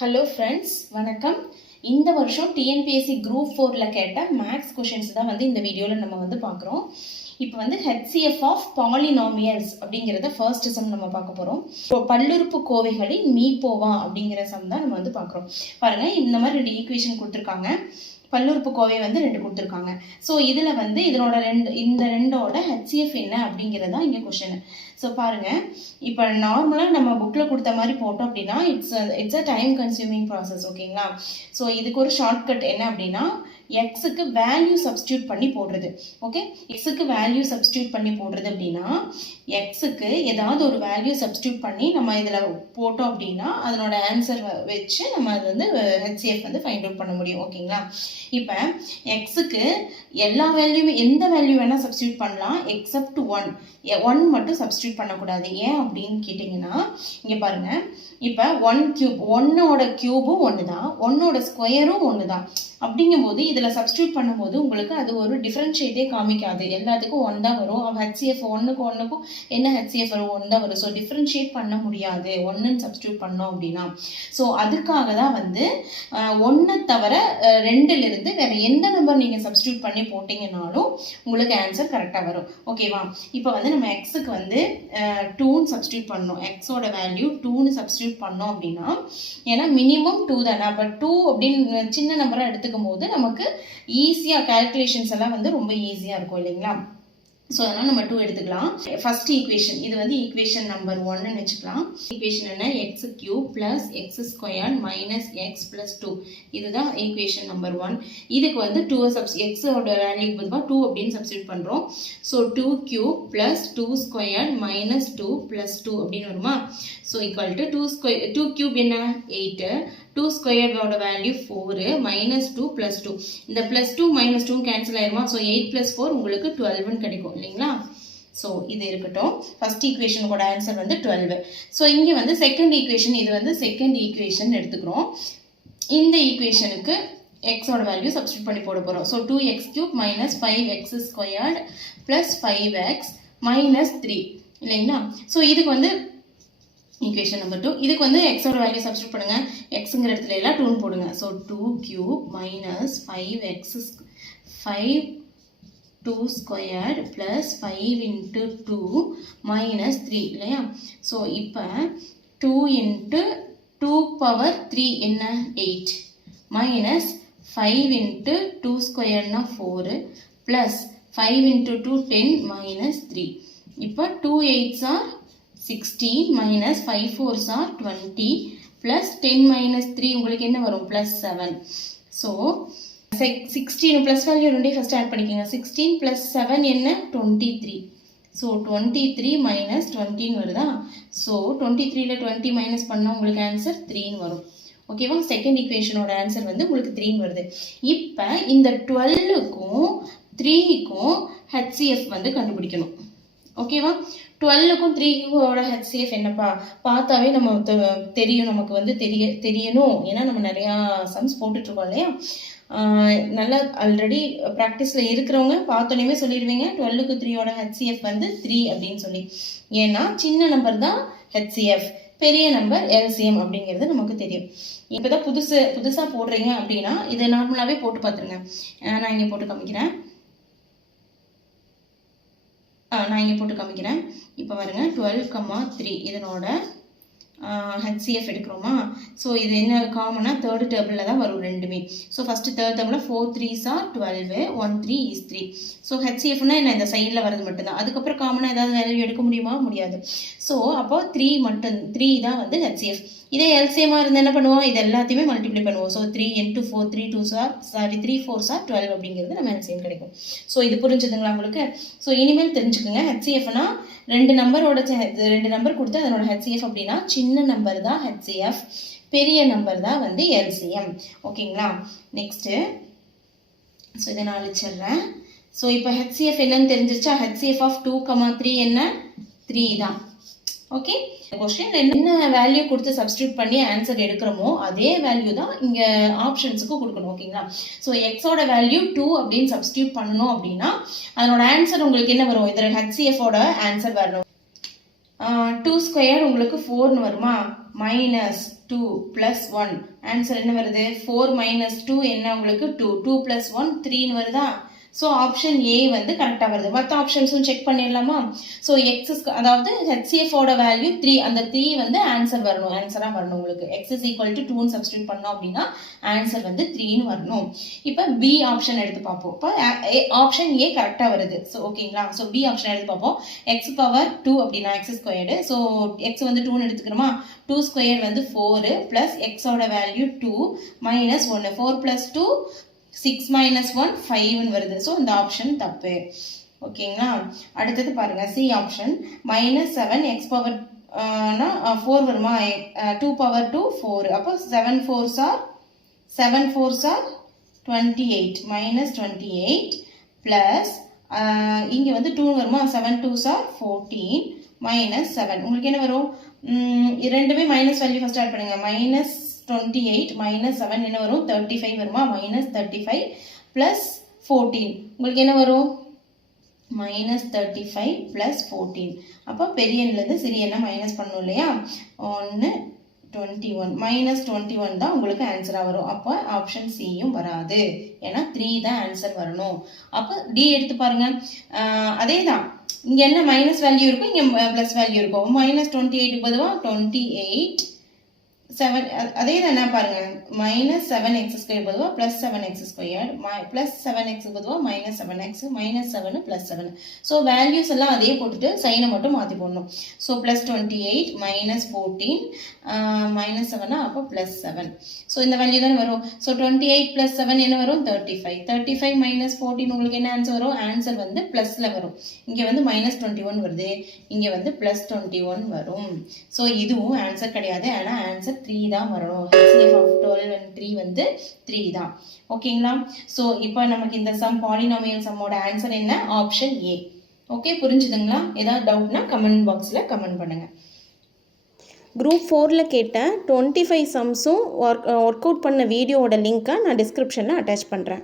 Hello friends, வணக்கம். இந்த வருஷம் டிஎன்பிஎஸ்சி குரூப் 4ல கேட்ட மேக்ஸ் கொஷின்ஸ் தான் இந்த வீடியோவில் நம்ம பார்க்குறோம். இப்போ ஹெச்சிஎஃப் ஆஃப் பாலினாமியல்ஸ் அப்படிங்கிறத ஃபர்ஸ்ட் சம் நம்ம பார்க்க போகிறோம். இப்போ பல்லுறுப்பு கோவைகளின் மீப்போவா அப்படிங்கிற சம் தான் நம்ம பார்க்குறோம். பாருங்கள், இந்த மாதிரி 2 ஈக்குவேஷன் கொடுத்துருக்காங்க. பல்லுறுப்பு கோவை 2 கொடுத்துருக்காங்க. ஸோ இதில் இதனோட இந்த ரெண்டோட ஹெச்சிஎஃப் என்ன அப்படிங்கிறது தான் இங்கே கொஷின். ஸோ பாருங்கள், இப்போ நார்மலாக நம்ம புக்கில் கொடுத்த மாதிரி போட்டோம் அப்படின்னா it's a time consuming process. ஓகேங்களா? ஸோ இதுக்கு ஒரு ஷார்ட்கட் என்ன அப்படின்னா, எக்ஸுக்கு வேல்யூ சப்ஸ்டியூட் பண்ணி போடுறது. ஓகே, எக்ஸுக்கு வேல்யூ சப்ஸ்டியூட் பண்ணி போடுறது அப்படின்னா, எக்ஸுக்கு ஏதாவது ஒரு வேல்யூ சப்ஸ்டியூட் பண்ணி நம்ம இதில் போட்டோம் அப்படின்னா அதனோட ஆன்சர் வச்சு நம்ம அது ஹெச்சிஎஃப் ஃபைண்ட் அவுட் பண்ண முடியும். ஓகேங்களா? இப்போ எக்ஸுக்கு எல்லா வேல்யூமே எந்த வேல்யூ வேணால் சப்ஸ்டியூட் பண்ணலாம் எக்ஸப்ட் 1 மட்டும் சப்ஸ்டியூட் பண்ணக்கூடாது. ஏன் அப்படின்னு கேட்டிங்கன்னா, இங்கே பாருங்கள், இப்போ 1 கியூப் 1ஓட கியூபும் 1 தான், 1ஓட ஸ்கொயரும் 1 தான். அப்படிங்கும்போது இதில் சப்ஸ்டியூட் பண்ணும்போது உங்களுக்கு அது ஒரு டிஃப்ரென்ஷியேட்டே காமிக்காது. எல்லாத்துக்கும் 1 தான் வரும். ஹெச்சிஎஃப் 1க்கும் என்ன ஹெச்சிஎஃப் வரும்? 1 தான் வரும். ஸோ டிஃப்ரென்ஷியேட் பண்ண முடியாது 1ன்னு சப்ஸ்டியூட் பண்ணோம் அப்படின்னா. ஸோ அதுக்காக தான் 1 தவிர 2லிருந்து வேற எந்த நம்பர் நீங்கள் சப்ஸ்டியூட் பண்ணி போட்டிங்கனாலும் உங்களுக்கு ஆன்சர் கரெக்டாக வரும். ஓகேவா? இப்போ நம்ம எக்ஸுக்கு 2ன்னு சப்ஸ்டியூட் பண்ணோம். எக்ஸோட வேல்யூ 2ன்னு சப்ஸ்டியூட் பண்ணோம் அப்படின்னா, ஏன்னா மினிமம் 2 தானே. அப்போ 2 அப்படின்னு சின்ன நம்பராக எடுத்துக்கும் போது நமக்கு ஈஸியாக கால்குலேஷன்ஸ் எல்லாம் ரொம்ப ஈஸியாக இருக்கும் இல்லைங்களா? ஸோ அதனால் நம்ம 2 எடுத்துக்கலாம். ஃபர்ஸ்ட் ஈக்குவேஷன், இது ஈக்குவேஷன் நம்பர் 1ன்னு வச்சுக்கலாம். ஈக்குவேஷன் என்ன? X cube plus X square minus X plus 2. இதுதான் ஈக்குவேஷன் நம்பர் 1. இதுக்கு 2 எக்ஸோட வேல்யூக்கு பதிலாக 2 அப்படின்னு சப்ஸ்டியூட் பண்ணுறோம். So 2 cube plus 2 square minus 2 plus 2 அப்படின்னு வருமா? ஸோ ஈக்குவல் டு 2 கியூப் என்ன? 8, 2 ஸ்கொயரோட வேல்யூ 4 மைனஸ் 2 பிளஸ் 2. இந்த பிளஸ் 2 மைனஸ் 2 கேன்சல் ஆயிருமா? ஸோ 8 பிளஸ் 4 உங்களுக்கு 12ன்னு கிடைக்கும் இல்லைங்களா? ஸோ இது இருக்கட்டும். ஃபர்ஸ்ட் ஈக்குவேஷனோட ஆன்சர் 12. ஸோ இங்கே செகண்ட் ஈக்குவேஷன், இது செகண்ட் ஈக்குவேஷன் எடுத்துக்கிறோம். இந்த ஈக்குவேஷனுக்கு எக்ஸோட வேல்யூ சப்ஸ்டியூட் பண்ணி போட போகிறோம். So 2x cube minus 5x squared plus 5x minus 3 இல்லைங்களா? ஸோ இதுக்கு ஈக்குவேஷன் நம்பர் 2. இதுக்கு எக்ஸோட வேல்யூ சப்ஸ்டியூட் பண்ணுங்க. எக்ஸுங்கிற இடத்துல எல்லாம் 2 போடுங்க. So 2 cube minus 2 squared plus 5 into 2 minus 3 இல்லையா? ஸோ இப்போ 2 இன்ட்டு 2 பவர் 3 என்ன? 8 minus 5 into 2 ஸ்கொயர்னா 4 plus 5 into 2 10 minus 3. இப்போ 2 8s are 16 minus 5 4s are 20 plus 10 minus 3 உங்களுக்கு என்ன வரும்? plus 7. So 16 plus value ரெண்டே first add பண்ணிக்கங்க. 16 plus 7 என்ன? 23. So 23 minus 20 வருதா? So 23ல 20 minus பண்ணா உங்களுக்கு ஆன்சர் 3 வரும். ஓகேவா? செகண்ட் ஈக்குவேஷனோட ஆன்சர் உங்களுக்கு 3 வருது. இப்போ இந்த 12க்கும் 3க்கும் HCF கண்டுபிடிக்கணும். ஓகேவா? 12க்கும் 3க்கும் ஹெச்சிஎஃப் என்னப்பா? பார்த்தாவே நம்ம தெரியும், நமக்கு தெரியணும். ஏன்னா நம்ம நிறையா சம்ஸ் போட்டுட்ருக்கோம் இல்லையா? நல்லா ஆல்ரெடி ப்ராக்டிஸில் இருக்கிறவங்க பார்த்தோன்னே சொல்லிடுவீங்க 12க்கு 3யோட ஹெச்சிஎஃப் 3 அப்படின்னு சொல்லி. ஏன்னா சின்ன நம்பர் தான் ஹெச்சிஎஃப், பெரிய நம்பர் எல்சிஎம் அப்படிங்கிறது நமக்கு தெரியும். இப்போ தான் புதுசாக போடுறீங்க அப்படின்னா இதை நார்மலாகவே போட்டு பார்த்துருங்க. நான் இங்கே போட்டு காமிக்கிறேன். இப்போ பாருங்க, 12,3 இதனோட HCF எடுக்கிறோமா? ஸோ இது என்ன காமனாக தேர்ட் டேபிளில் தான் வரும் ரெண்டுமே. ஸோ ஃபஸ்ட்டு தேர்ட் டேபிளில் 4 3s are 12, 1 3 is 3. ஸோ HCFனா என்ன? இந்த சைடில் வரது மட்டும்தான். அதுக்கப்புறம் காமனாக ஏதாவது வேல்யூ எடுக்க முடியுமா? முடியாது. ஸோ அப்போ 3 தான் HCF. இதே எல்சிஎம்மாக இருந்தால் என்ன பண்ணுவோம்? இது எல்லாத்தையுமே மல்டிப்ளை பண்ணுவோம். ஸோ 3 into 4 3 4s are 12 அப்படிங்கிறது நம்ம எல்சிஎம் கிடைக்கும். ஸோ இது புரிஞ்சுதுங்களா உங்களுக்கு? ஸோ இனிமேல் தெரிஞ்சுக்கோங்க, HCFனா 2 நம்பர் கொடுத்து அதனோட HCF அப்படின்னா சின்ன நம்பர் தான் HCF, பெரிய நம்பர் தான் LCM. ஓகேங்களா? நெக்ஸ்ட்டு, ஸோ இதை நான் அழிச்சிடுறேன். ஸோ இப்போ HCF என்னன்னு தெரிஞ்சிருச்சா? HCF ஆஃப் 2,3 என்ன? 3 தான். ஓகே, கொஸ்டின் என்ன வேல்யூ கொடுத்து சப்ஸ்டியூட் பண்ணி ஆன்சர் எடுக்கிறோமோ அதே வேல்யூ தான் இங்கே ஆப்ஷன்ஸுக்கு கொடுக்கணும். ஓகேங்களா? ஸோ எக்ஸோட வேல்யூ 2 அப்படின்னு சப்ஸ்டியூட் பண்ணணும் அப்படின்னா அதனோட ஆன்சர் உங்களுக்கு என்ன வரும்? இதில் HCFோட ஆன்சர் வரணும். 2 ஸ்கொயர் உங்களுக்கு 4ன்னு வருமா? minus 2 plus 1 ஆன்சர் என்ன வருது 4 minus 2 என்ன உங்களுக்கு 2 2 plus 1 3 வருதா ஸோ ஆப்ஷன் ஏ வந்து கரெக்டாக வருது மற்ற ஆப்ஷன்ஸும் செக் பண்ணிடலாமா ஸோ எக்ஸ் அதாவது ஹெச்சிஎஃபோட வேல்யூ 3 அந்த 3 வந்து ஆன்சர் வரணும் ஆன்சராக வரணும் உங்களுக்கு எக்ஸ் இஸ் ஈக்குவல் டு 2ன்னு சப்ஸ்டியூட் பண்ணோம் அப்படின்னா ஆன்சர் வந்து 3ன்னு வரணும் இப்போ பி ஆப்ஷன் எடுத்து பார்ப்போம் இப்போ ஆப்ஷன் ஏ கரெக்டாக வருது ஸோ ஓகேங்களா ஸோ பி ஆப்ஷன் எடுத்து பார்ப்போம் எக்ஸ் பவர் 2 அப்படின்னா எக்ஸ் ஸ்கொயர்டு ஸோ எக்ஸ் வந்து 2ன்னு எடுத்துக்கிறோமா 2 ஸ்கொயர் வந்து 4 ப்ளஸ் எக்ஸோட வேல்யூ 2 மைனஸ் 1 4 ப்ளஸ் 2 6 minus 1 5 வருது ஸோ இந்த ஆப்ஷன் தப்பு ஓகேங்களா அடுத்தது பாருங்க C option minus 7 X power 4 வருமா 2 பவர் 2 4 அப்போ 7 4s are 28 மைனஸ் 28 பிளஸ் இங்கே வந்து 2 வருமா 7 2s are 14 மைனஸ் 7 உங்களுக்கு என்ன வரும் ரெண்டுமே மைனஸ் வேல்யூ ஃபர்ஸ்ட் ஆட் பண்ணுங்க மைனஸ் 28 minus 7 என்ன வரும் 35 வருமா minus 35 plus 14 உங்களுக்கு என்ன வரும் minus 35 plus 14 அப்போ பெரிய எண்ணிலிருந்து சிறிய எண்ணை மைனஸ் பண்ணணும் இல்லையா 1 21 minus 21 தான் உங்களுக்கு ஆன்சராக வரும் அப்போ ஆப்ஷன் சியும் வராது ஏன்னா 3 தான் ஆன்சர் வரணும் அப்போ டி எடுத்து பாருங்க அதே தான் இங்கே என்ன மைனஸ் வேல்யூ இருக்கும் இங்கே ப்ளஸ் வேல்யூ இருக்கும் மைனஸ் 28 பொதுவாக 28 7 அதே தான் என்ன பாருங்க மைனஸ் 7x ஸ்கொயர் பொதுவாக plus 7x square plus 7x பொதுவாக minus 7x minus 7 plus 7 so values எல்லாம் அதே போட்டுட்டு சைனை மட்டும் மாற்றி போடணும் ஸோ ப்ளஸ் 28 மைனஸ் 14 மைனஸ் 7 அப்போ ப்ளஸ் 7 ஸோ இந்த வேல்யூ தானே வரும் ஸோ 28 ப்ளஸ் 7 என்ன வரும் 35 மைனஸ் 14 உங்களுக்கு என்ன ஆன்சர் வரும் ஆன்சர் வந்து ப்ளஸில் வரும் இங்கே வந்து மைனஸ் 21 வருது இங்கே வந்து ப்ளஸ் 21 வரும் ஸோ இதுவும் ஆன்சர் கிடையாது ஆனால் ஆன்சர் 3 தான் வரணும் HCF of 12 and 3 வந்து 3 தான் ஓகேங்களா ஸோ இப்போ நமக்கு இந்த சம் பாலினாமியல் சம்மோட ஆன்சர் என்ன ஆப்ஷன் ஏ ஓகே புரிஞ்சுதுங்களா ஏதாவது டவுட்னா கமெண்ட் பாக்ஸில் கமெண்ட் பண்ணுங்க குரூப் 4ல் கேட்ட 25 சம்ஸும் ஒர்க் அவுட் பண்ண வீடியோவோட லிங்க்கை நான் டிஸ்கிரிப்ஷனில் அட்டாச் பண்ணுறேன்